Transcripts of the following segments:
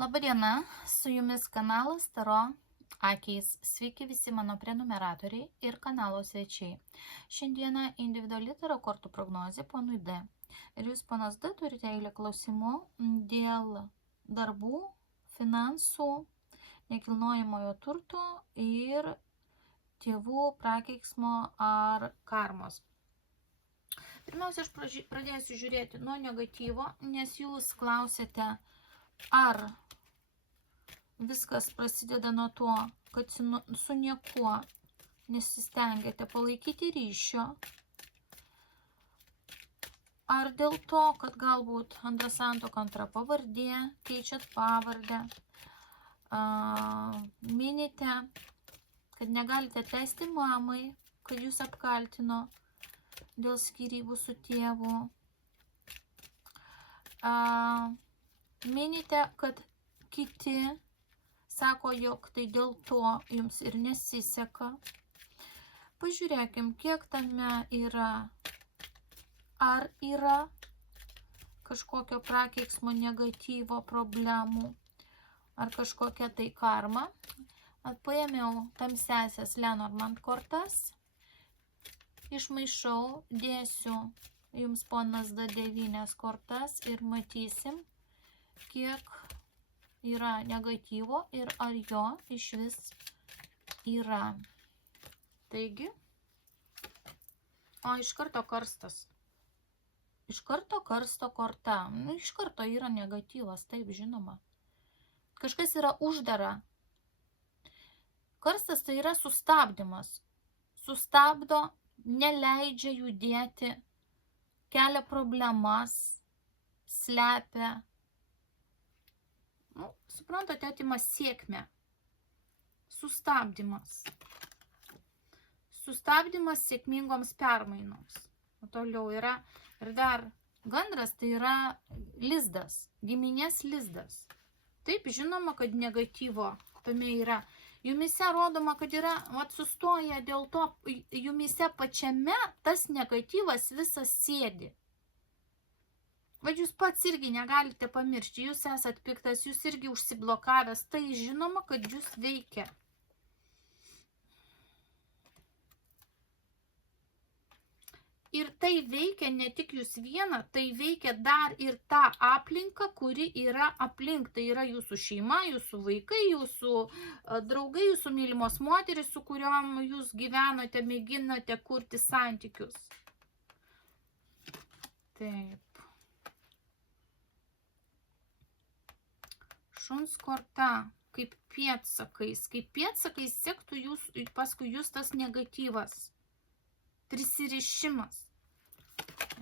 Labadiena, su jumis kanalas Taro Akys. Sveiki visi mano prenumeratoriai ir kanalo svečiai. Šiandieną individuali Taro kortų prognozė ponui D. Ir jūs, ponas D, turite eilę klausimų dėl darbų, finansų, nekilnojamojo turto ir tėvų prakeiksmo ar karmos. Pirmiausia, aš pradėsiu žiūrėti nuo negatyvo, nes jūs klausėte, ar viskas prasideda nuo to, kad su niekuo nesistengiate palaikyti ryšio, ar dėl to, kad galbūt antra santuoka, antra pavardė, keičiat pavardę, minite, kad negalite atleisti mamai, kad jūs apkaltino dėl skyrybų su tėvu. Minite, kad kiti sako, jog tai dėl to jums ir nesiseka. Pažiūrėkim, kiek tame yra. Ar yra kažkokio prakeiksmo, negatyvo, problemų, ar kažkokia tai karma. Paėmiau tamsiasias Lenormand kortas, išmaišau, dėsiu jums ponas D9 kortas ir matysim, kiek yra negatyvo ir ar jo iš vis yra. Taigi, iš karto karstas. Iš karto karsto korta. Iš karto yra negatyvas, taip žinoma. Kažkas yra uždara. Karstas tai yra sustabdymas. Sustabdo, neleidžia judėti, kelia problemas, slepia. Suprantate, atima sėkmę. Sustabdymas. Sustabdymas sėkmingoms permainoms. O toliau yra ir dar gandras, tai yra lizdas, giminės lizdas. Taip, žinoma, kad negatyvo tame yra. Jumise rodoma, kad yra, sustoja dėl to, jumise pačiame tas negatyvas visas sėdi. Jūs pats irgi negalite pamiršti, jūs esat piktas, jūs irgi užsiblokavęs, tai žinoma, kad jūs veikia. Ir tai veikia ne tik jūs vieną, tai veikia dar ir tą aplinką, kuri yra aplink. Tai yra jūsų šeima, jūsų vaikai, jūsų draugai, jūsų mylimos moterys, su kuriuom jūs gyvenote, mėginote kurti santykius. Taip. Šuns korta, kaip pėdsakais. Kaip pėdsakais sektų paskui jūs tas negatyvas. Prisirišimas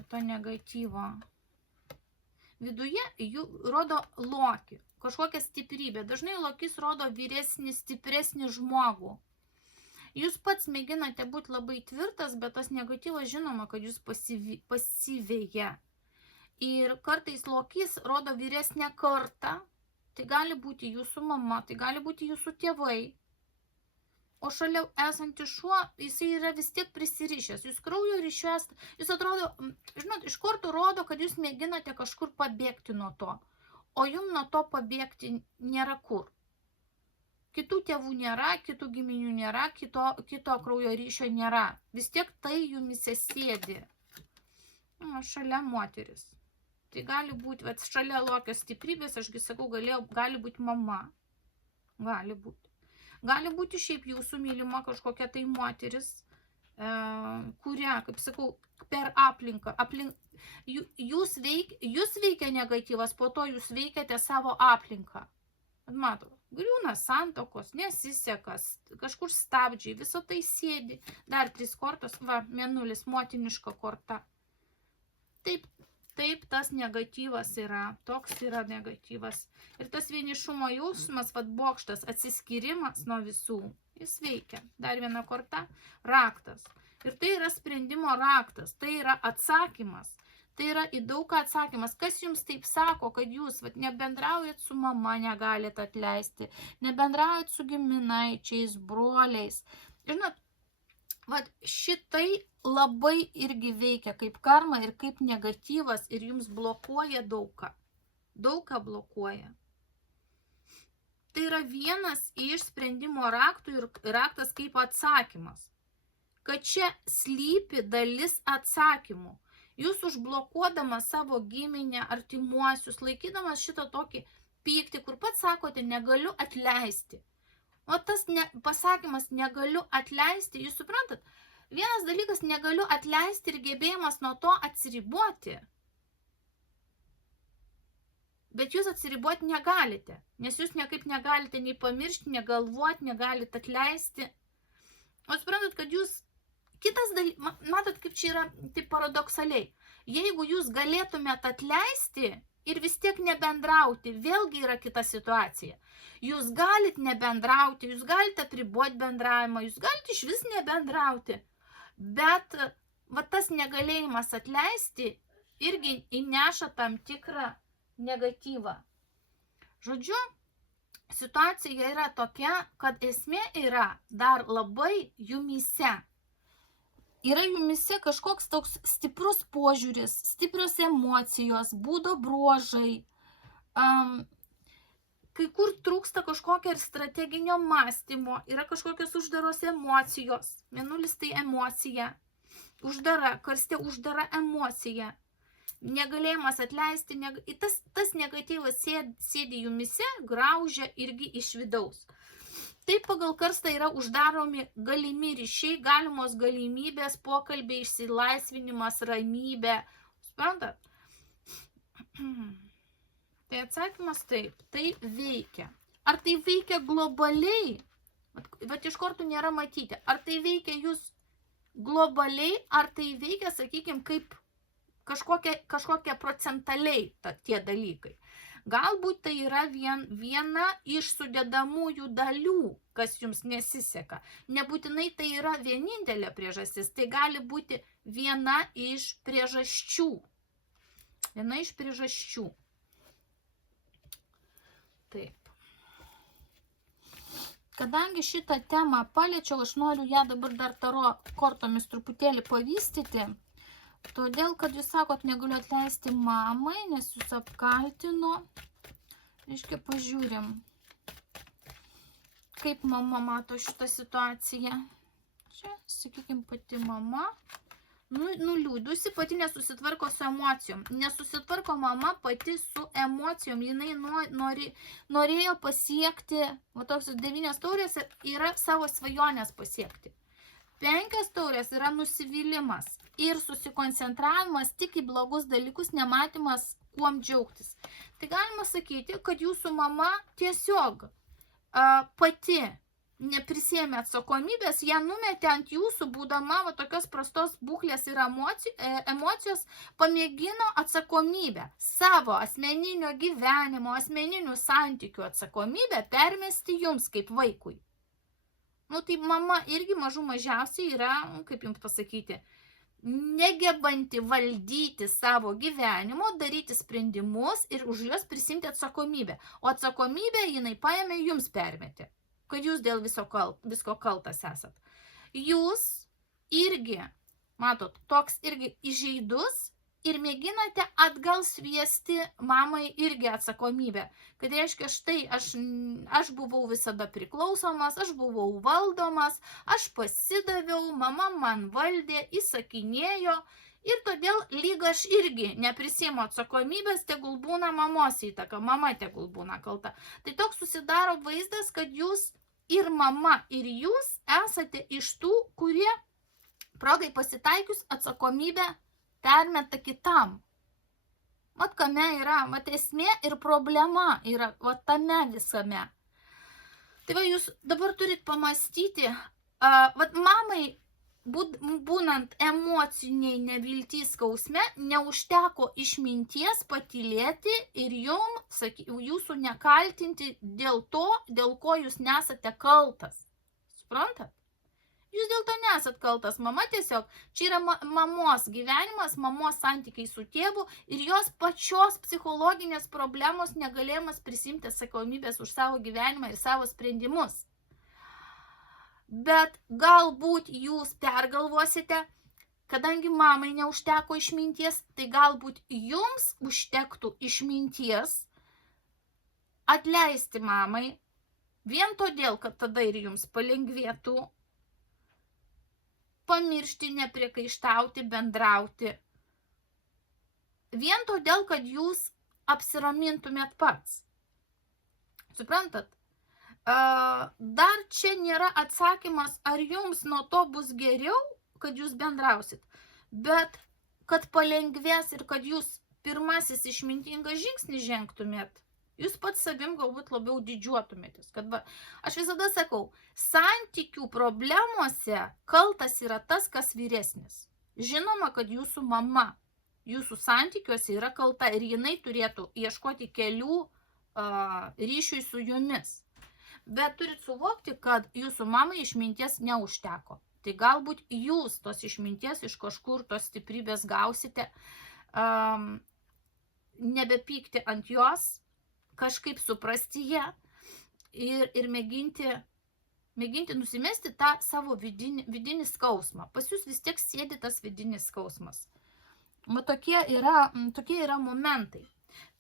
to negatyvo. Viduje jų rodo lokį, kažkokią stiprybę. Dažnai lokis rodo vyresnį, stipresnį žmogų. Jūs pats mėginate būti labai tvirtas, bet tas negatyvas žinoma, kad jūs pasiveja. Ir kartais lokis rodo vyresnę kartą. Tai gali būti jūsų mama, tai gali būti jūsų tėvai. O šalia esantis šuo, jisai yra vis tiek prisirišęs. Jūs kraujo ryšiu esate, jūs atrodo, žinot, iš karto rodo, kad jūs mėginate kažkur pabėgti nuo to. O jums nuo to pabėgti nėra kur. Kitų tėvų nėra, kitų giminių nėra, kito kraujo ryšio nėra. Vis tiek tai jumise sėdi. Šalia moteris. Tai gali būti, šalia lokio stiprybės, ašgi sakau, gali būti mama. Gali būti. Gali būti šiaip jūsų mylima kažkokia tai moteris, kuria, kaip sakau, per aplinką. Jūs veikia negatyvas, po to jūs veikiate savo aplinką. Matau, griūna santokos, nesisekas, kažkur stabdžiai, viso tai sėdi. Dar 3 kortos, mėnulis, motiniška korta. Taip, tas negatyvas yra, toks yra negatyvas. Ir tas vienišumo jausmas, bokštas, atsiskyrimas nuo visų, jis veikia. Dar viena korta, raktas. Ir tai yra sprendimo raktas, tai yra atsakymas. Tai yra į daug atsakymas. Kas jums taip sako, kad jūs nebendraujat su mama, negalite atleisti, nebendraujat su giminaičiais, broliais. Žinot, šitai labai irgi veikia kaip karma ir kaip negatyvas ir jums blokuoja daugą. Daugą blokuoja. tai yra vienas iš sprendimo raktų ir raktas kaip atsakymas. Kad čia slypi dalis atsakymų. Jūs užblokuodamas savo giminę, artimuosius, laikydamas šitą tokį pyktį, kur pats sakote, negaliu atleisti. O tas pasakymas negaliu atleisti, jūs suprantat, vienas dalykas negaliu atleisti ir gebėjimas nuo to atsiriboti. Bet jūs atsiriboti negalite, nes jūs niekaip negalite nei pamiršti, negalvoti, negalite atleisti. O suprantat, kad jūs, kitas dalykas, matot, kaip čia yra taip paradoksaliai, jeigu jūs galėtumėt atleisti ir vis tiek nebendrauti, vėlgi yra kita situacija. Jūs galite nebendrauti, jūs galite apriboti bendravimą, jūs galite iš vis nebendrauti, bet va tas negalėjimas atleisti irgi įneša tam tikrą negatyvą. Žodžiu, situacija yra tokia, kad esmė yra dar labai jumyse. Yra jumyse kažkoks toks stiprus požiūris, stiprios emocijos, būdo bruožai. Kai kur trūksta kažkokio ir strateginio mąstymo, yra kažkokios uždaros emocijos. Mėnulis tai emocija. Uždara, karste uždara emocija. Negalėjimas atleisti, tas negatyvas sėdi jumise, graužia irgi iš vidaus. Taip pagal karstą yra uždaromi galimi ryšiai, galimos galimybės, pokalbiai, išsilaisvinimas, ramybė. Suprantat? Tai atsakymas taip, tai veikia. Ar tai veikia globaliai? Bet iš karto nėra matyti. Ar tai veikia jūs globaliai, ar tai veikia, sakykime, kaip kažkokie procentaliai tie dalykai. Galbūt tai yra viena iš sudedamųjų dalių, kas jums nesiseka. Nebūtinai tai yra vienintelė priežastis, tai gali būti viena iš priežasčių. Viena iš priežasčių. Taip. Kadangi šitą temą paliečiau, aš noriu ją dabar dar taro kortomis truputėlį pavystyti. Todėl, kad jūs sakot, negaliu atleisti mamai, nes jūs apkaltino. Reiškia, pažiūrim, kaip mama mato šitą situaciją. Čia, sakykime, pati mama. Nuliūdusi, pati nesusitvarko su emocijom. Nesusitvarko mama pati su emocijom. Jinai norėjo pasiekti, va toks 9 taurės yra savo svajonės pasiekti. 5 taurės yra nusivylimas ir susikoncentravimas tik į blogus dalykus, nematymas, kuom džiaugtis. Tai galima sakyti, kad jūsų mama tiesiog pati neprisėmė atsakomybės, ją numetė ant jūsų, būdama va, tokios prastos būklės ir emocijos, pamėgino atsakomybę, savo asmeninio gyvenimo, asmeninių santykių atsakomybę permesti jums kaip vaikui. Tai mama irgi mažų mažiausiai yra, kaip jums pasakyti, negebanti valdyti savo gyvenimo, daryti sprendimus ir už juos prisimti atsakomybę. O atsakomybę jinai paėmė jums permetė, kad jūs dėl visko kaltas esat. Jūs irgi, matot, toks irgi įžeidus ir mėginate atgal sviesti mamai irgi atsakomybę. Kad reiškia, štai aš buvau visada priklausomas, aš buvau valdomas, aš pasidaviau, mama man valdė, įsakinėjo ir todėl lyg aš irgi neprisiimu atsakomybės, tegul būna mamos įtaka, mama tegul būna kalta. Tai toks susidaro vaizdas, kad jūs ir mama, ir jūs esate iš tų, kurie progai pasitaikius atsakomybę permeta kitam. Vat kame yra, vat esmė ir problema yra, vat tame visame. Tai va, jūs dabar turit pamastyti, vat mamai, būnant emociniai neviltys skausme, neužteko išminties patylėti ir jūsų nekaltinti dėl to, dėl ko jūs nesate kaltas. Suprantat? Jūs dėl to nesat kaltas, mama tiesiog, čia yra mamos gyvenimas, mamos santykiai su tėvu ir jos pačios psichologinės problemos negalėjimas prisimti atsakomybės už savo gyvenimą ir savo sprendimus. Bet galbūt jūs pergalvosite, kadangi mamai neužteko išminties, tai galbūt jums užtektų išminties atleisti mamai, Vien todėl, kad tada ir jums palengvėtų pamiršti, nepriekaištauti, bendrauti. Vien todėl, kad jūs apsiramintumėt pats. Suprantat? Dar čia nėra atsakymas, ar jums nuo to bus geriau, kad jūs bendrausit, bet kad palengvės ir kad jūs pirmasis išmintingas žingsnis žengtumėt, jūs pats savim galbūt labiau didžiuotumėtės. Kad aš visada sakau, santykių problemuose kaltas yra tas, kas vyresnis. Žinoma, kad jūsų mama jūsų santykiuose yra kalta ir jinai turėtų ieškoti kelių ryšiui su jumis. Bet turit suvokti, kad jūsų mamai išminties neužteko. Tai galbūt jūs tos išminties iš kažkur tos stiprybės gausite, nebepykti ant jos, kažkaip suprasti ją ir mėginti nusimesti tą savo vidinį skausmą. Pas jūs vis tiek sėdi tas vidinis skausmas. Tokie yra momentai.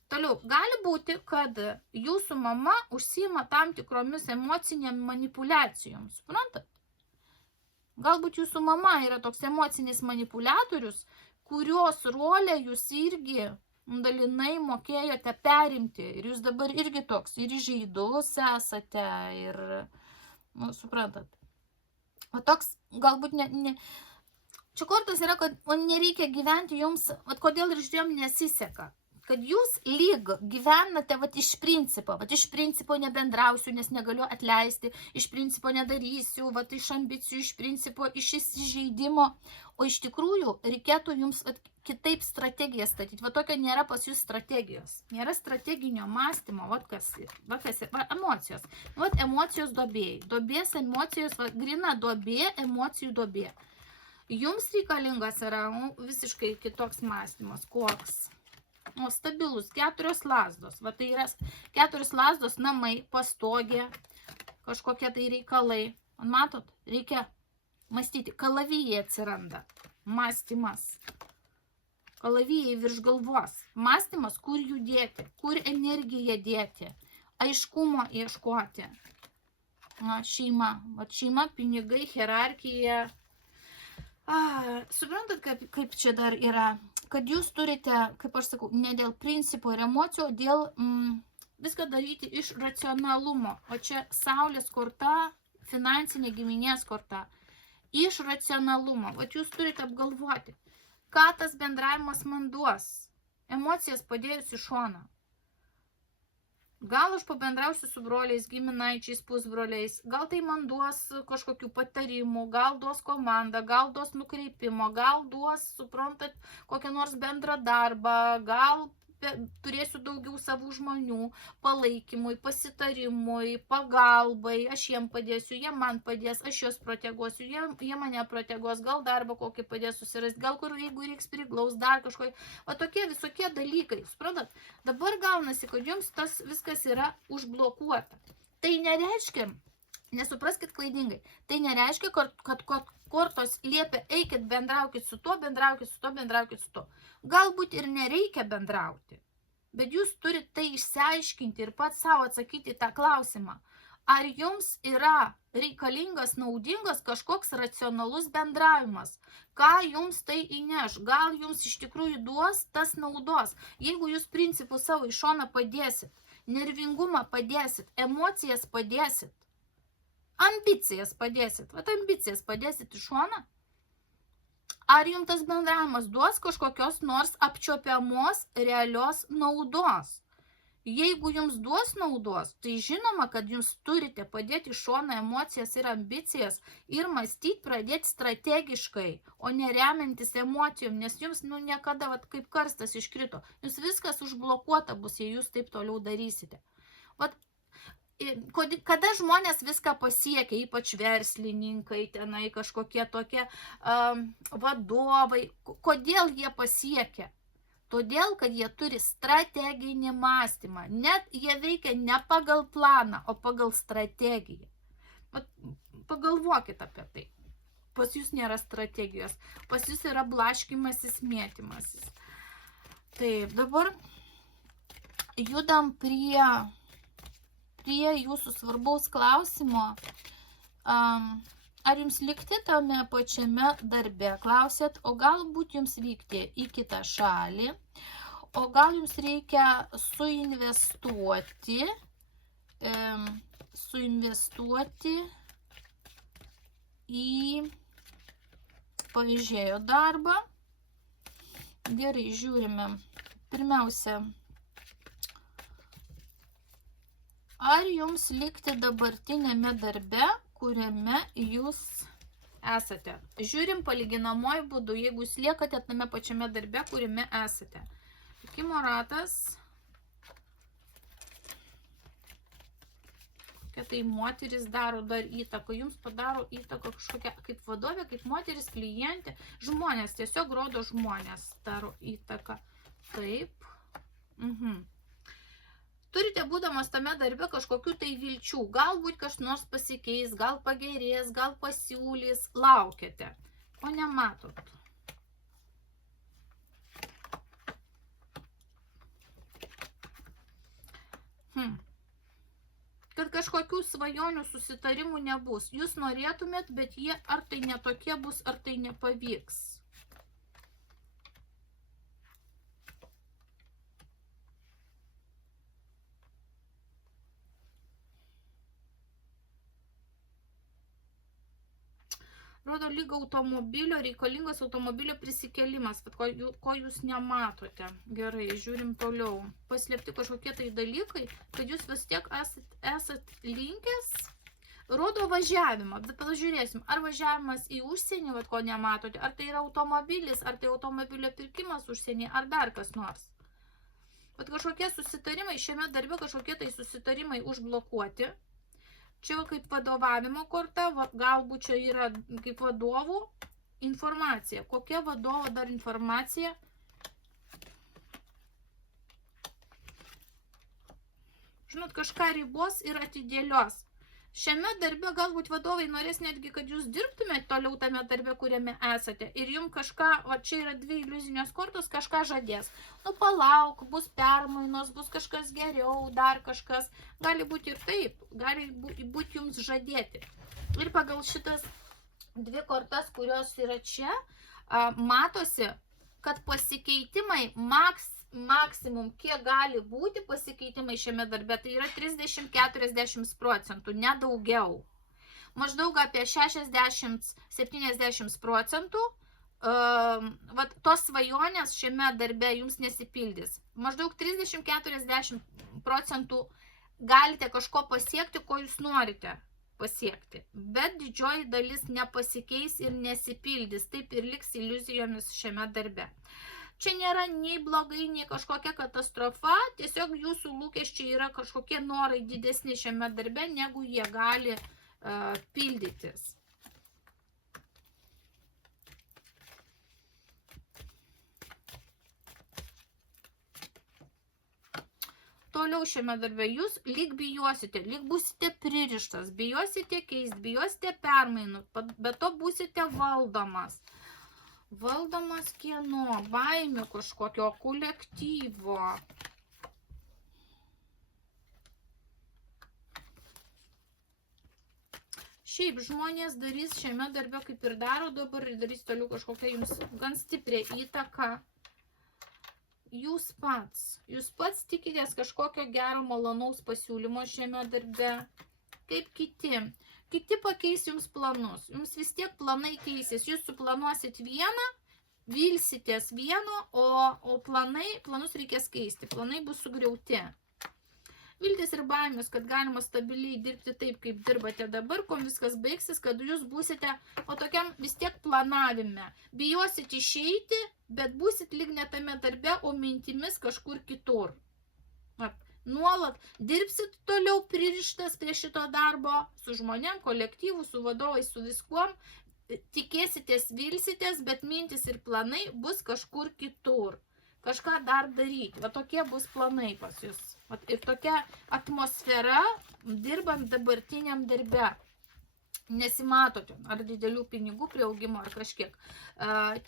Toliau, gali būti, kad jūsų mama užsiima tam tikromis emocinėm manipuliacijom. Suprantat? Galbūt jūsų mama yra toks emocinis manipuliatorius, kurios rolę jūs irgi dalinai mokėjote perimti. Ir jūs dabar irgi toks ir įžeidus esate. Ir, suprantat. O toks galbūt Čia kortas yra, kad nereikia gyventi jums, kodėl ir žiūrėjom nesiseka. Kad jūs lyg gyvenate iš principo nebendrausiu, nes negaliu atleisti, iš principo nedarysiu, iš ambicijų, iš principo iš įsižeidimo, o iš tikrųjų reikėtų jums kitaip strategiją statyti. Tokio nėra pas jūs strategijos, nėra strateginio mąstymo, emocijos. Emocijos duobės emocijos, grina duobė, emocijų duobė. Jums reikalingas yra visiškai kitoks mąstymas, koks? Stabilus, 4 lazdos. Tai yra 4 lazdos, namai, pastogė, kažkokie tai reikalai. Matot, reikia mąstyti. Kalavijai atsiranda. Mąstymas. Kalavijai virš galvos. Mąstymas, kur judėti, kur energiją dėti. Aiškumo ieškoti. Šeima. Šeima, pinigai, hierarchija. Suprantat, kaip čia dar yra? Kad jūs turite, kaip aš sakau, ne dėl principų ir emocijų, o dėl viską daryti iš racionalumo. O čia saulės korta, finansinė giminės korta. Iš racionalumo. Jūs turite apgalvoti, ką tas bendravimas man duos. Emocijas padėjus į šoną. Gal aš pabendrausiu su broliais, giminaičiais, pusbroliais, gal tai man duos kažkokių patarimų, gal duos komandą, gal duos nukreipimo, gal duos, suprantat, kokią nors bendrą darbą, gal turėsiu daugiau savų žmonių, palaikymui, pasitarimui, pagalbai, aš jiem padėsiu, jie man padės, aš juos proteguosiu, jie mane proteguos, gal darbą kokį padės susirasti, gal kur jeigu reiks priglaus, dar kažkokį. Tokie visokie dalykai, suprantat, dabar gaunasi, kad jums tas viskas yra užblokuota. Tai nereiškia, nesupraskit klaidingai, tai nereiškia, kad kortos liepia, eikit, bendraukit su to, bendraukit su to, bendraukit su to. Galbūt ir nereikia bendrauti, bet jūs turite tai išsiaiškinti ir pats savo atsakyti tą klausimą. Ar jums yra reikalingas, naudingas kažkoks racionalus bendravimas? Ką jums tai įneš? Gal jums iš tikrųjų duos tas naudos? Jeigu jūs principų savo iš šoną padėsit, nervingumą padėsit, emocijas padėsit, ambicijas padėsit, ambicijas padėsit iš šoną, ar jums tas bendravimas duos kažkokios nors apčiopiamos realios naudos? Jeigu jums duos naudos, tai žinoma, kad jums turite padėti iš šoną emocijas ir ambicijas ir mąstyti pradėti strategiškai, o ne remiantis emocijom, nes jums niekada kaip karstas iškrito. Jūs viskas užblokuota bus, jei jūs taip toliau darysite. Kada žmonės viską pasiekia, ypač verslininkai, tenai kažkokie tokie vadovai, kodėl jie pasiekia? Todėl, kad jie turi strateginį mąstymą. Net jie veikia ne pagal planą, o pagal strategiją. Pagalvokit apie tai. Pas jūs nėra strategijos. Pas jūs yra blaškymasis, mėtymasis. Taip, dabar judam prie prie jūsų svarbaus klausimo. Ar jums likti tame pačiame darbe? Klausėt, o galbūt jums vykti į kitą šalį, o gal jums reikia suinvestuoti į pavėžėjo darbą. Gerai, žiūrime. Pirmiausia, ar jums likti dabartinėme darbe, kuriame jūs esate? Žiūrim palyginamoju būdu, jeigu jūs liekate tame pačiame darbe, kuriame esate. Likimo ratas. Tai moteris daro dar įtaką, jums padaro įtaką kažkokia kaip vadovė, kaip moteris, klientė, žmonės, tiesiog rodo žmonės daro įtaką. Taip. Turite būdamas tame darbe kažkokių tai vilčių, galbūt kažkas nors pasikeis, gal pagerės, gal pasiūlys, laukiate, o nematot. Kad kažkokių svajonių susitarimų nebus. Jūs norėtumėt, bet jie ar tai netokie bus, ar tai nepavyks. Rodo lyg automobilio, reikalingas automobilio prisikėlimas, ko jūs nematote. Gerai, žiūrim toliau. Paslėpti kažkokie tai dalykai, kad jūs vis tiek esat linkęs, rodo važiavimą. Bet pažiūrėsim, ar važiavimas į užsienį, ko nematote, ar tai yra automobilis, ar tai automobilio pirkimas užsienyje, ar dar kas nors. Bet kažkokie susitarimai, šiame darbe kažkokie tai susitarimai užblokuoti. Čia kaip vadovavimo korta, galbūt čia yra kaip vadovų informacija. Kokia vadovo dar informacija? Žinot, kažką ribos ir atidėlios. Šiame darbe galbūt vadovai norės netgi, kad jūs dirbtumėte toliau tame darbe, kuriame esate. Ir jums kažką, o čia yra dvi iliuzinės kortos, kažką žadės. Nu palauk, bus permainos, bus kažkas geriau, dar kažkas. Gali būti ir taip, gali būti jums žadėti. Ir pagal šitas dvi kortas, kurios yra čia, matosi, kad pasikeitimai maksimum, kiek gali būti pasikeitimai šiame darbe, tai yra 30–40%, nedaugiau. Maždaug apie 60–70% tos svajonės šiame darbe jums nesipildys. Maždaug 30–40% galite kažko pasiekti, ko jūs norite pasiekti. Bet didžioji dalis nepasikeis ir nesipildys, taip ir liks iliuzijomis šiame darbe. Čia nėra nei blogai, nei kažkokia katastrofa, tiesiog jūsų lūkesčiai yra kažkokie norai didesni šiame darbe, negu jie gali pildytis. Toliau šiame darbe jūs lyg bijosite, lyg būsite pririštas, bijosite keisti, bijosite permainų, bet to būsite valdomas. Valdomas kieno? Baimių kažkokio kolektyvo. Šiaip žmonės darys šiame darbe kaip ir daro dabar ir darys toliau kažkokią jums gan stiprią įtaką. Jūs pats tikitės kažkokio gero malonaus pasiūlymo šiame darbe, kaip kiti. Kiti pakeis jums planus, jums vis tiek planai keisis, jūs suplanuosit vieną, vilsitės vieno, o planus reikės keisti, planai bus sugriauti. Viltis ir baimės, kad galima stabiliai dirbti taip, kaip dirbate dabar, kuo viskas baigsis, kad jūs būsite o tokiam vis tiek planavime. Bijosit išeiti, bet būsit lyg ne tame darbe, o mintimis kažkur kitur. Nuolat dirbsit toliau pririštas prie šito darbo, su žmonėm, kolektyvu, su vadovais, su viskuom, tikėsitės, vilsitės, bet mintis ir planai bus kažkur kitur. Kažką dar daryti. Va tokie bus planai pas jūs. Ir tokia atmosfera dirbant dabartiniam darbe. Nesimatote, ar didelių pinigų prieaugimo, ar kažkiek.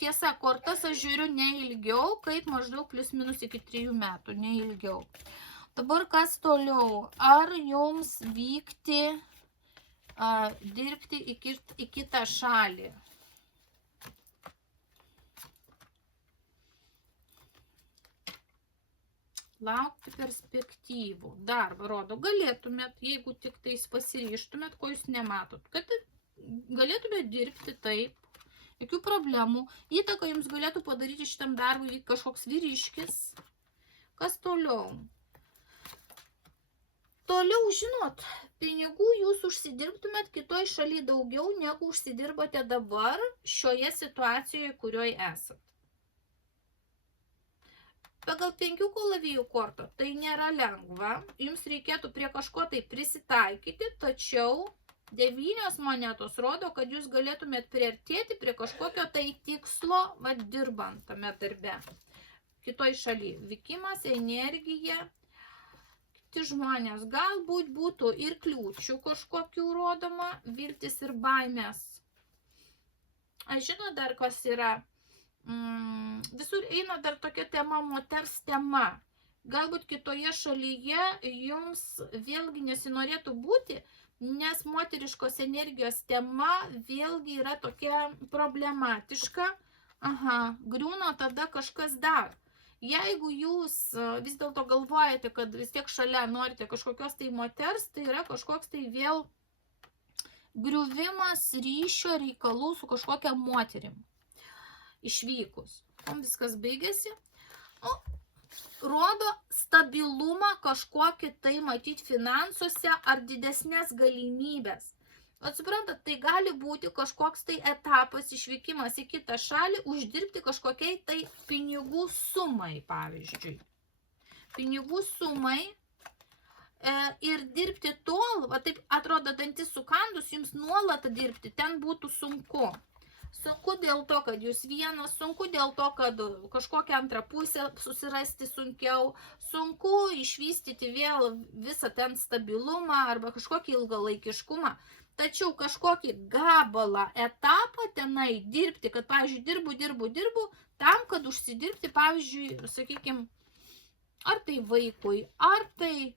Tiesa, kortas aš žiūriu ne ilgiau, kaip maždaug plius minus iki 3 metų, ne ilgiau. Dabar kas toliau? Ar jums vykti, dirbti į kitą šalį? Laukti perspektyvų. Darbą rodo. Galėtumėt, jeigu tik tais pasiryštumėt, ko jūs nematot, kad galėtumėt dirbti taip, jokių problemų. Įtaką jums galėtų padaryti šitam darbui kažkoks vyriškis. Kas toliau? Toliau, žinot, pinigų jūs užsidirbtumėt kitoj šaly daugiau, negu užsidirbate dabar šioje situacijoje, kurioje esat. Pagal 5 kalavijų kortą tai nėra lengva, jums reikėtų prie kažko tai prisitaikyti, tačiau 9 monetos rodo, kad jūs galėtumėt priartėti prie kažkokio tai tikslo, dirbant tame darbe. Kitoj šaly vykimas, energija, kiti žmonės, galbūt būtų ir kliūčių kažkokių rodoma, viltis ir baimės. Aš žinau dar, kas yra. Visur eina dar tokia tema, moters tema. Galbūt kitoje šalyje jums vėlgi nesinorėtų būti, nes moteriškos energijos tema vėlgi yra tokia problematiška. Aha, griūna tada kažkas dar. Jeigu jūs vis dėlto galvojate, kad vis tiek šalia norite kažkokios tai moters, tai yra kažkoks tai vėl griuvimas ryšio reikalų su kažkokia moterim. Išvykus. Viskas baigėsi. Rodo stabilumą kažkokį tai matyti finansuose ar didesnės galimybės. Suprantat, tai gali būti kažkoks tai etapas išvykimas į kitą šalį, uždirbti kažkokiai tai pinigų sumai, pavyzdžiui. Pinigų sumai ir dirbti tol, va taip atrodo dantis sukandus, jums nuolat dirbti, ten būtų sunku. Sunku dėl to, kad jūs vienas, sunku dėl to, kad kažkokią antrą pusę susirasti sunkiau, sunku išvystyti vėl visą ten stabilumą arba kažkokį ilgalaikiškumą. Tačiau kažkokį gabalą, etapą tenai dirbti, kad, pavyzdžiui, dirbu, tam, kad užsidirbti, pavyzdžiui, sakykime, ar tai vaikui, ar tai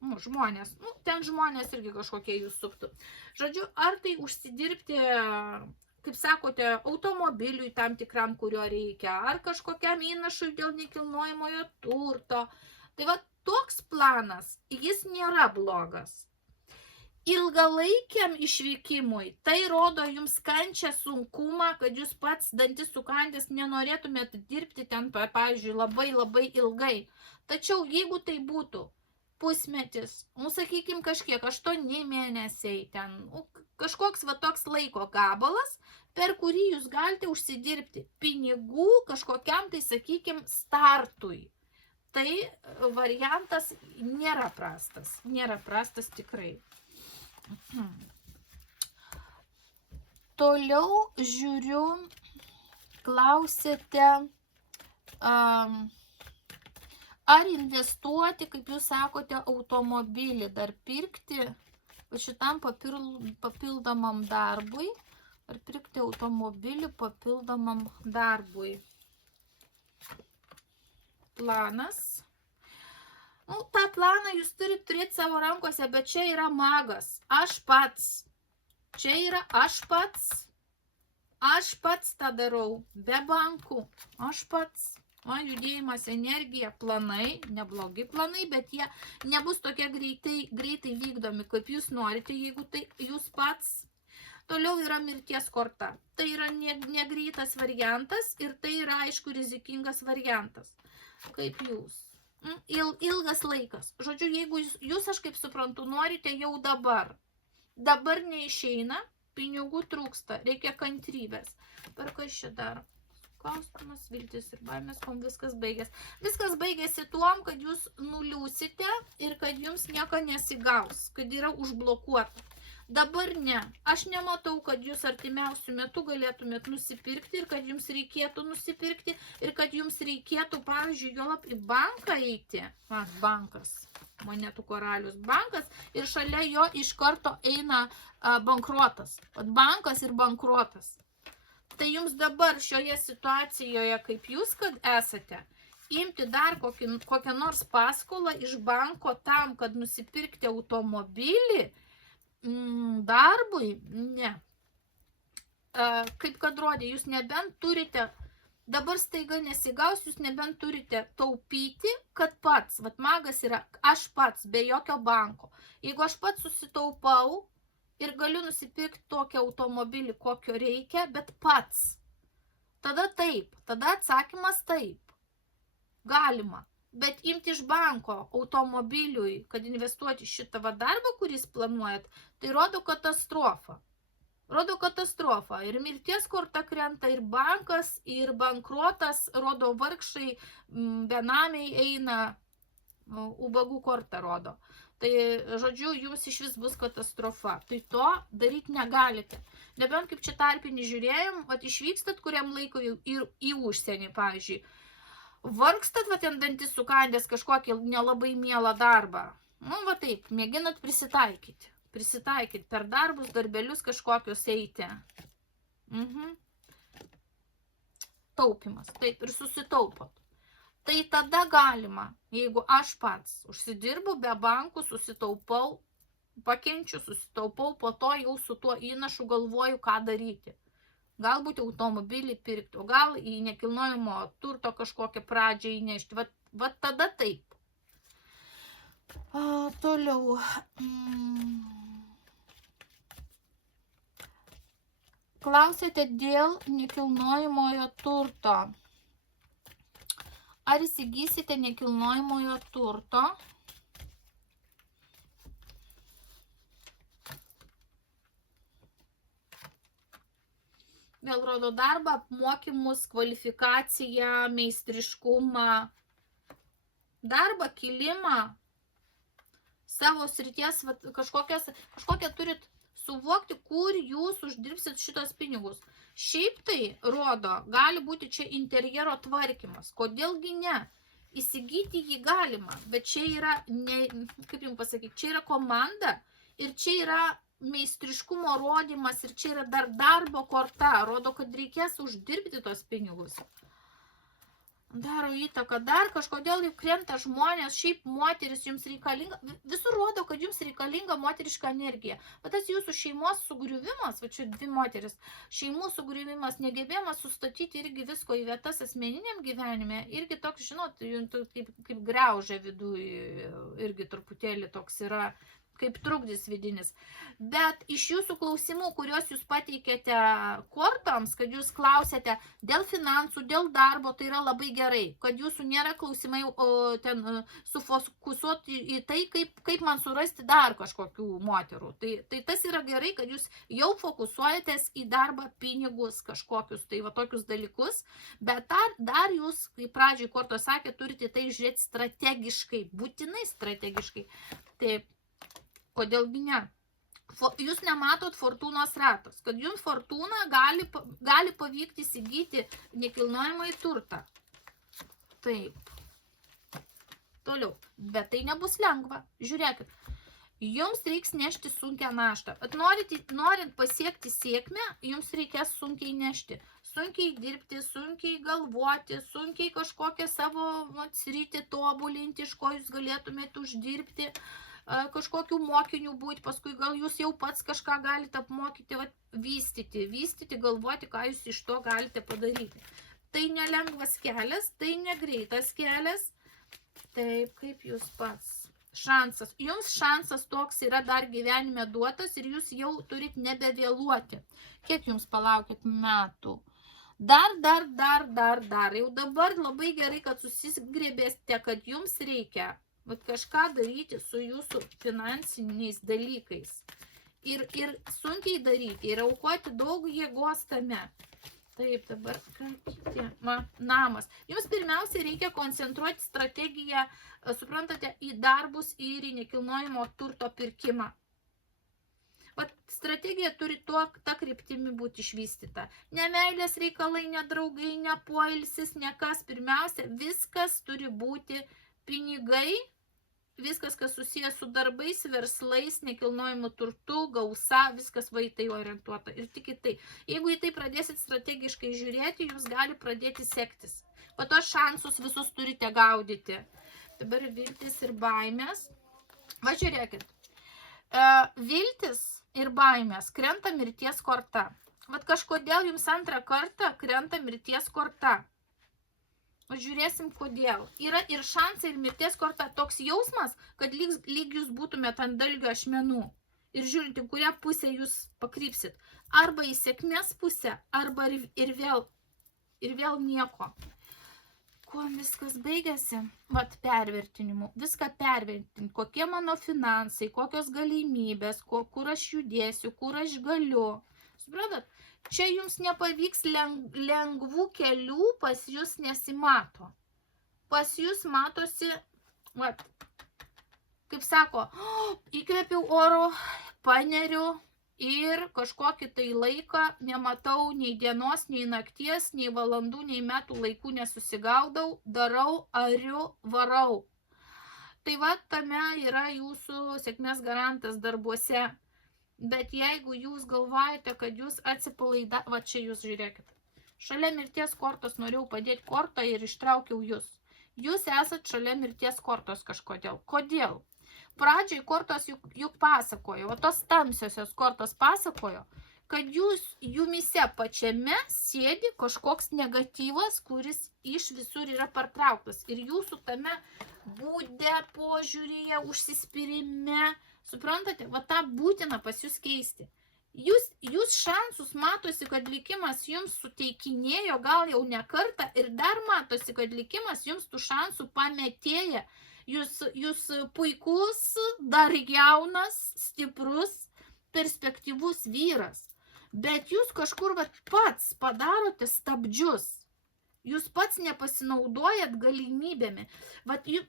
žmonės, ten žmonės irgi kažkokie jūs suptų. Žodžiu, ar tai užsidirbti, kaip sakote, automobiliui tam tikram, kurio reikia, ar kažkokiam įnašui dėl nekilnojamojo turto. Tai va, toks planas, jis nėra blogas. Ilgalaikiam išvykimui tai rodo jums kančią, sunkumą, kad jūs pats dantis sukandęs nenorėtumėt dirbti ten, pavyzdžiui, labai ilgai. Tačiau jeigu tai būtų pusmetis, sakykime, kažkiek, 8 mėnesiai ten, kažkoks va toks laiko gabalas, per kurį jūs galite užsidirbti pinigų kažkokiam tai, sakykime, startui. Tai variantas nėra prastas tikrai. Toliau žiūriu, klausėte, ar investuoti, kaip jūs sakote, automobilį, dar pirkti šitam papildomam darbui, ar pirkti automobilį papildomam darbui. Planas. tą planą jūs turite turėti savo rankose, bet čia yra magas. Aš pats. Čia yra aš pats tą darau, be bankų. Aš pats. Judėjimas, energija, planai, neblogi planai, bet jie nebus tokie greitai vykdomi, kaip jūs norite, jeigu tai jūs pats. Toliau yra mirties korta. Tai yra negreitas variantas ir tai yra, aišku, rizikingas variantas. Kaip jūs. Ilgas laikas. Žodžiu, jeigu jūs, aš kaip suprantu, norite jau dabar. Dabar neišeina, pinigų trūksta, reikia kantrybės. Per kas čia dar? Klausimas, viltis ir baimės, kom viskas baigės. Viskas baigėsi tuom, kad jūs nuliūsite ir kad jums nieko nesigaus, kad yra užblokuota. Dabar ne. Aš nematau, kad jūs artimiausių metų galėtumėt nusipirkti ir kad jums reikėtų nusipirkti ir kad jums reikėtų, pavyzdžiui, juolab į banką eiti. Bankas. Monetų karalius bankas ir šalia jo iš karto eina bankrotas. Bankas ir bankrotas. Tai jums dabar šioje situacijoje, kaip jūs kad esate, imti dar kokią nors paskolą iš banko tam, kad nusipirkti automobilį, darbui, ne. Kaip kad rodė, jūs nebent turite, dabar staiga nesigaus, jūs nebent turite taupyti, kad pats, vat magas yra, aš pats, be jokio banko. Jeigu aš pats susitaupau ir galiu nusipirkti tokį automobilį, kokio reikia, bet pats, tada taip, tada atsakymas taip, galima. Bet imti iš banko automobiliui, kad investuoti šitą darbą, kuris planuojat, tai rodo katastrofą. Rodo katastrofą. Ir mirties korta krenta, ir bankas, ir bankrotas, rodo vargšai, benamiai eina, ubagų kortą rodo. Tai, žodžiu, jums iš vis bus katastrofa. Tai to daryti negalite. Nebent kaip čia tarpinį žiūrėjom, išvykstat kuriam laikui į užsienį, pavyzdžiui. Vargstat, ten dantis sukandęs kažkokį nelabai mielą darbą. Va taip, mėginat prisitaikyti. Prisitaikyti per darbus, darbelius kažkokius eiti. Taupimas. Taip, ir susitaupot. Tai tada galima, jeigu aš pats užsidirbu be bankų, susitaupau, pakenčiu, susitaupau, po to jau su tuo įnašu galvoju, ką daryti. Galbūt automobilį pirkti, o gal į nekilnojamo turto kažkokią pradžią įnešti. Vat tada taip. Toliau. Klausėte dėl nekilnojamojo turto. Ar įsigysite nekilnojamojo turto? Vėl rodo darbą, apmokymus, kvalifikaciją, meistriškumą, darbą, kilimą, savo srities, kažkokią turit suvokti, kur jūs uždirbsit šitos pinigus. Šiaip tai rodo, gali būti čia interjero tvarkymas. Kodėlgi ne? Įsigyti jį galima, bet čia yra, kaip jums pasakyti, čia yra komanda ir čia yra meistriškumo rodymas ir čia yra dar darbo korta. Rodo, kad reikės uždirbti tos pinigus. Daro įtaką, dar kažkodėl jau krenta žmonės, šiaip moteris jums reikalinga, visur rodo, kad jums reikalinga moteriška energija. Bet tas jūsų šeimos sugriuvimas, va čia dvi moteris, šeimų sugriuvimas, negebėjimas sustatyti irgi visko į vietas asmeniniam gyvenime, irgi toks, žinot, kaip griaužia viduje, irgi truputėlį toks yra, kaip trukdys vidinis. Bet iš jūsų klausimų, kuriuos jūs pateikėte kortoms, kad jūs klausėte dėl finansų, dėl darbo, tai yra labai gerai, kad jūsų nėra klausimai ten sufokusuoti į tai, kaip man surasti dar kažkokių moterų. Tai tas yra gerai, kad jūs jau fokusuojatės į darbą, pinigus, kažkokius, tai va tokius dalykus, bet dar jūs, kaip pradžiai korto sakė, turite tai žiūrėti strategiškai, būtinai strategiškai. Taip. Kodėlgi ne? Jūs nematot fortūnos ratos, kad jums fortūna gali pavykti įsigyti nekilnojamąjį turtą. Taip. Toliau. Bet tai nebus lengva. Žiūrėkit. Jums reiks nešti sunkią naštą. Bet norint pasiekti sėkmę, jums reikės sunkiai nešti. Sunkiai dirbti, sunkiai galvoti, sunkiai kažkokią savo sritį tobulinti, iš ko jūs galėtumėte uždirbti, kažkokių mokinių būti, paskui gal jūs jau pats kažką galite apmokyti, vystyti, galvoti, ką jūs iš to galite padaryti. Tai nelengvas kelias, tai negreitas kelias. Taip, kaip jūs pats. Šansas. Jums šansas toks yra dar gyvenime duotas ir jūs jau turit nebevėluoti. Kiek jums palaukit metų? Dar. Jau dabar labai gerai, kad susigrėbėsite, kad jums reikia kažką daryti su jūsų finansiniais dalykais. Ir sunkiai daryti, ir aukoti daug jėgos tame. Taip, dabar namas. Jums pirmiausia reikia koncentruoti strategiją, suprantate, į darbus ir į nekilnojamo turto pirkimą. Strategija turi ta kryptimi būti išvystyta. Ne meilės reikalai, ne draugai, ne poilsis, ne kas. Pirmiausia, viskas turi būti pinigai, viskas, kas susijęs su darbais, verslais, nekilnojimu turtu, gausa, viskas va į tai orientuota. Ir tik į tai. Jeigu į tai pradėsit strategiškai žiūrėti, jums gali pradėti sektis. O tos šansus visus turite gaudyti. Dabar viltis ir baimės. Va žiūrėkit. Viltis ir baimės krenta mirties korta. Vat kažkodėl jums antrą kartą krenta mirties korta. O žiūrėsim, kodėl. Yra ir šansai, ir mirties korta. Toks jausmas, kad lyg jūs būtumėt ant dalgio ašmenų. Ir žiūrint, į kurią pusę jūs pakrypsit. Arba į sėkmės pusę, arba ir vėl nieko. Kuo viskas baigėsi? Vat pervertinimu. Viską pervertinti. Kokie mano finansai, kokios galimybės, kur aš judėsiu, kur aš galiu. Suprantat? Čia jums nepavyks lengvų kelių, pas jūs nesimato. Pas jūs matosi, vat, kaip sako, įkvėpiau oro, paneriu ir kažkokį tai laiką nematau nei dienos, nei nakties, nei valandų, nei metų laikų nesusigaudau, darau, ariu, varau. Tai va, tame yra jūsų sėkmės garantas darbuose. Bet jeigu jūs galvojate, kad jūs atsipalaida, va čia jūs žiūrėkit. Šalia mirties kortos norėjau padėti kortą ir ištraukiau jūs. Jūs esat šalia mirties kortos kažkodėl. Kodėl? Pradžiai kortos juk pasakojo, o tos tamsiosios kortos pasakojo, kad jumise pačiame sėdi kažkoks negatyvas, kuris iš visur yra partrauktas. Ir jūsų tame būde, požiūrėje, užsispyrime, suprantate, va tą būtina pas jūs keisti. Jūs šansus matosi, kad likimas jums suteikinėjo, gal jau ne kartą, ir dar matosi, kad likimas jums tų šansų pametėja. Jūs puikus, dar jaunas, stiprus, perspektyvus vyras. Bet jūs kažkur pats padarote stabdžius. Jūs pats nepasinaudojat galimybėmi. Vat, ir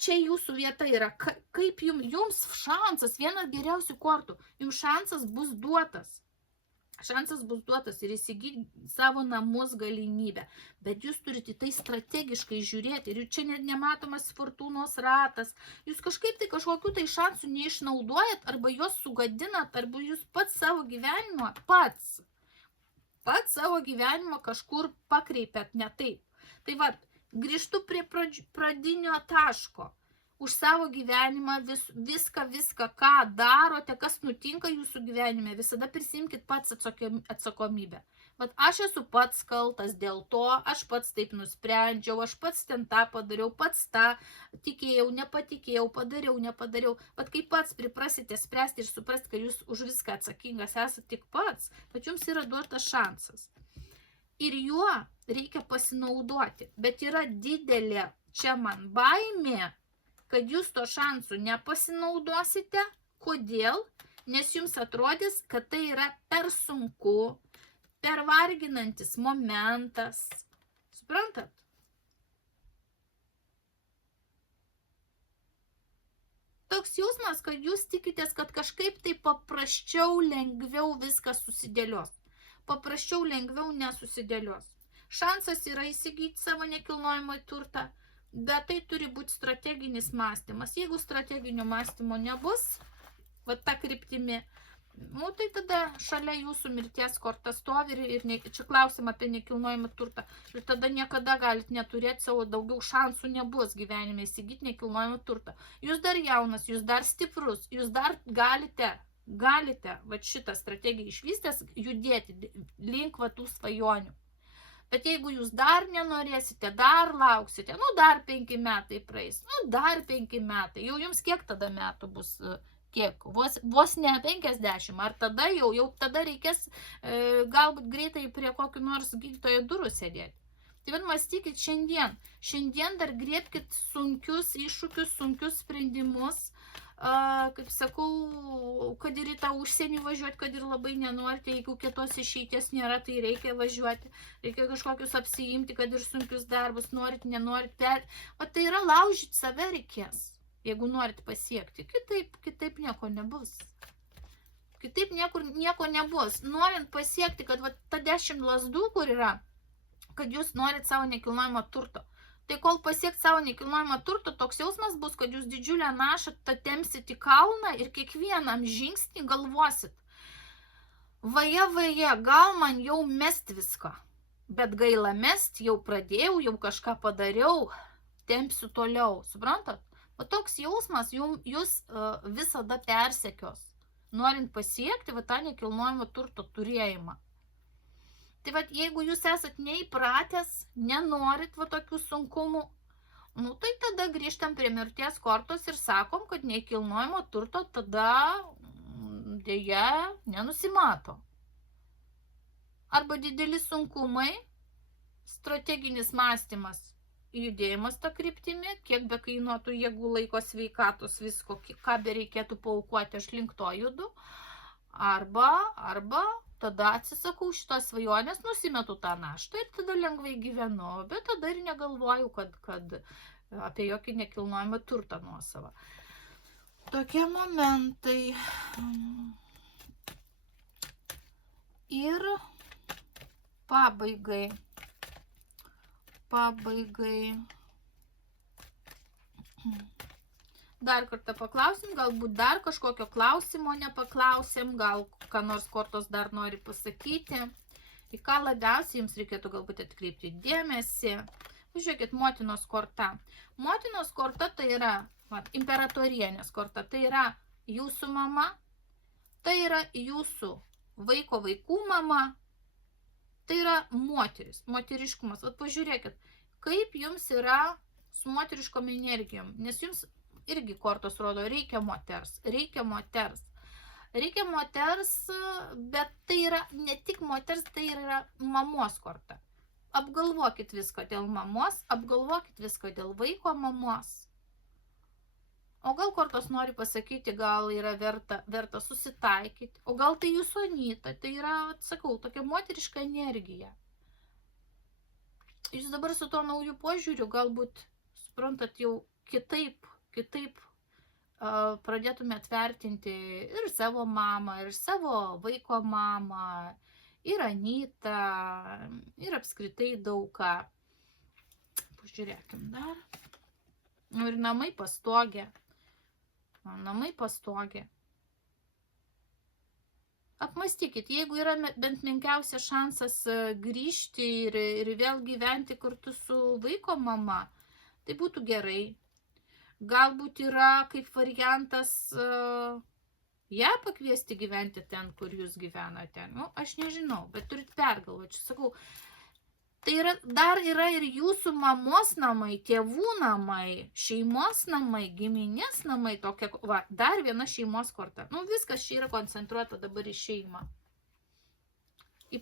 čia jūsų vieta yra. Kaip jums šansas, vienas geriausių kortų, jums šansas bus duotas. Šansas bus duotas ir įsigyti savo namus galimybę. Bet jūs turite tai strategiškai žiūrėti. Ir čia nematomas fortūnos ratas. Jūs kažkaip tai kažkokių tai šansų neišnaudojat, arba juos sugadinat, arba jūs pats savo gyvenimą pats savo gyvenimą kažkur pakreipėt ne taip. Tai va, grįžtu prie pradinio taško. Už savo gyvenimą viską, ką darote, kas nutinka jūsų gyvenime, visada prisimkit pats atsakomybę. Vat aš esu pats kaltas dėl to, aš pats taip nusprendžiau, aš pats ten tą padariau, pats tą tikėjau, nepatikėjau, padariau, nepadariau. Vat kai pats priprasite spręsti ir suprasti, kad jūs už viską atsakingas esate tik pats, bet jums yra duotas šansas. Ir juo reikia pasinaudoti, bet yra didelė čia man baimė, kad jūs to šansų nepasinaudosite. Kodėl? Nes jums atrodys, kad tai yra per sunku, pervarginantis momentas. Suprantat? Toks jausmas, kad jūs tikitės, kad kažkaip tai paprasčiau, lengviau viskas susidėlios. Paprasčiau, lengviau nesusidėlios. Šansas yra įsigyti savo nekilnojamą turtą, bet tai turi būti strateginis mąstymas. Jeigu strateginio mąstymo nebus, va ta kryptimi, tai tada šalia jūsų mirties korta stovi ir čia klausim apie nekilnojamą turtą. Ir tada niekada galit neturėti savo, daugiau šansų nebus gyvenime įsigyti nekilnojamą turtą. Jūs dar jaunas, jūs dar stiprus, jūs dar galite va šitą strategiją išvystęs judėti link va tų svajonių. Bet jeigu jūs dar nenorėsite, dar lauksite, dar 5 metai praeis, dar 5 metai, jau jums kiek tada metų bus, kiek, vos ne 50, ar tada jau tada reikės galbūt greitai prie kokių nors gydytojo durų sėdėti. Tai vad mąstykit šiandien dar griebkit sunkius iššūkius, sunkius sprendimus, kaip sakau, kad ir į tą užsienį važiuoti, kad ir labai nenorite, jeigu kitos išeities nėra, tai reikia važiuoti, reikia kažkokius apsiimti, kad ir sunkius darbus, norit, nenorit, o tai yra laužyti save reikės, jeigu norit pasiekti, kitaip nieko nebus. Kitaip nieko nebus. Norint pasiekti, kad va, ta 10 lazdų, kur yra, kad jūs norit savo nekilnojamą turto. Tai kol pasiekt savo nekilnojamą turtą, toks jausmas bus, kad jūs didžiulę našą tempsit į kalną ir kiekvienam žingsnį galvosit. Vaje, gal man jau mest viską. bet gaila mest, jau pradėjau, jau kažką padariau, tempsiu toliau, suprantat? O toks jausmas jūs visada persekios, norint pasiekti va tą nekilnojamo turto turėjimą. Tai va, jeigu jūs esat neįpratęs, nenorit va tokių sunkumų, nu tai tada grįžtam prie mirties kortos ir sakom, kad nekilnojamo turto tada dėja nenusimato. Arba dideli sunkumai, strateginis mąstymas, judėjimas tą kryptimį, kiek be kainuotų jėgų, laiko, sveikatos, visko, ką be reikėtų paaukoti, aš link to judu. Arba tada atsisakau šitos svajonės, nusimetu tą naštą ir tada lengvai gyvenu, bet tada ir negalvoju, kad apie jokį nekilnojamą turtą nuosavą. Tokie momentai. Ir pabaigai. Dar kartą paklausim, galbūt dar kažkokio klausimo nepaklausim, gal ką nors kortos dar nori pasakyti. Į ką labiausiai jums reikėtų galbūt atkreipti dėmesį. Žiūrėkit, motinos korta. Motinos korta tai yra imperatorienės korta, tai yra jūsų mama, tai yra jūsų vaiko vaikų mama, tai yra moteris, moteriškumas. Vat pažiūrėkit, kaip jums yra su moteriškom energijom, nes jums irgi kortos rodo, reikia moters, bet tai yra ne tik moters, tai yra mamos korta. Apgalvokit viską dėl mamos, apgalvokit viską dėl vaiko mamos. O gal kortos nori pasakyti, gal yra verta susitaikyti, o gal tai jūsų Anyta, tai yra, sakau, tokia moteriška energija. Jūs dabar su to naujų požiūriu galbūt, suprantat, jau kitaip pradėtumėt vertinti ir savo mamą, ir savo vaiko mamą, ir Anytą, ir apskritai daug ką. Pažiūrėkim dar. Ir namai pastogė. Apmastykit, jeigu yra bent menkiausias šansas grįžti ir vėl gyventi kartu su vaiko mama, tai būtų gerai. Galbūt yra kaip variantas ją pakviesti gyventi ten, kur jūs gyvenate. Nu, aš nežinau, bet turit pergalvoti. Sakau, tai yra, dar yra ir jūsų mamos namai, tėvų namai, šeimos namai, giminės namai, tokia, va, dar viena šeimos korta. Nu, viskas čia yra koncentruota dabar į šeimą.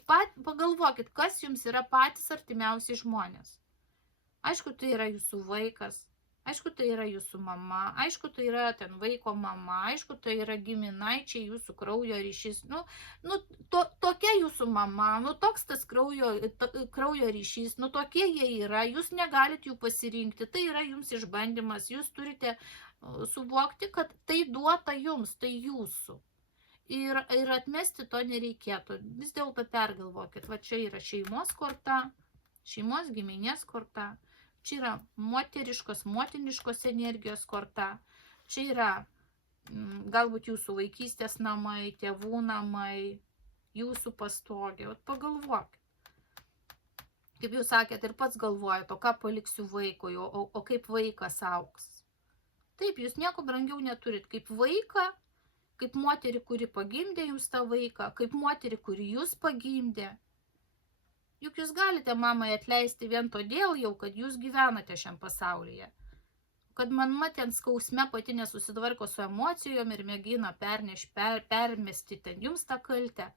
Pagalvokit, kas jums yra patys artimiausi žmonės. Aišku, tai yra jūsų vaikas, aišku, tai yra jūsų mama, aišku, tai yra ten vaiko mama, aišku, tai yra giminaičiai, jūsų kraujo ryšys. Tokia jūsų mama, toks tas kraujo ryšys, tokie jie yra, jūs negalit jų pasirinkti, tai yra jums išbandymas, jūs turite suvokti, kad tai duota jums, tai jūsų. Ir atmesti to nereikėtų. Vis dėlto pergalvokit, va čia yra šeimos korta, šeimos giminės korta. Čia yra motiniškos energijos korta. Čia yra galbūt jūsų vaikystės namai, tėvų namai, jūsų pastogė. Pagalvokit. Kaip jūs sakėt, ir pats galvojate, o ką paliksiu vaikui, o kaip vaikas augs. Taip, jūs nieko brangiau neturit. Kaip vaiką, kaip moterį, kuri pagimdė jums tą vaiką, kaip moterį, kuri jūs pagimdė. Juk jūs galite mamai atleisti vien todėl jau, kad jūs gyvenate šiam pasaulyje. Kad mama ten skausme pati nesusitvarko su emocijom ir mėgina permesti ten jums tą kaltę.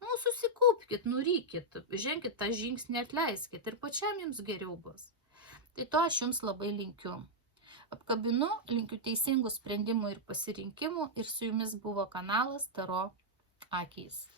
Nu, susikaupkit, nurykit, ženkit tą žingsnį, atleiskit ir pačiam jums geriau bus. Tai to aš jums labai linkiu. Apkabinu, linkiu teisingų sprendimų ir pasirinkimų ir su jumis buvo kanalas Taro akys.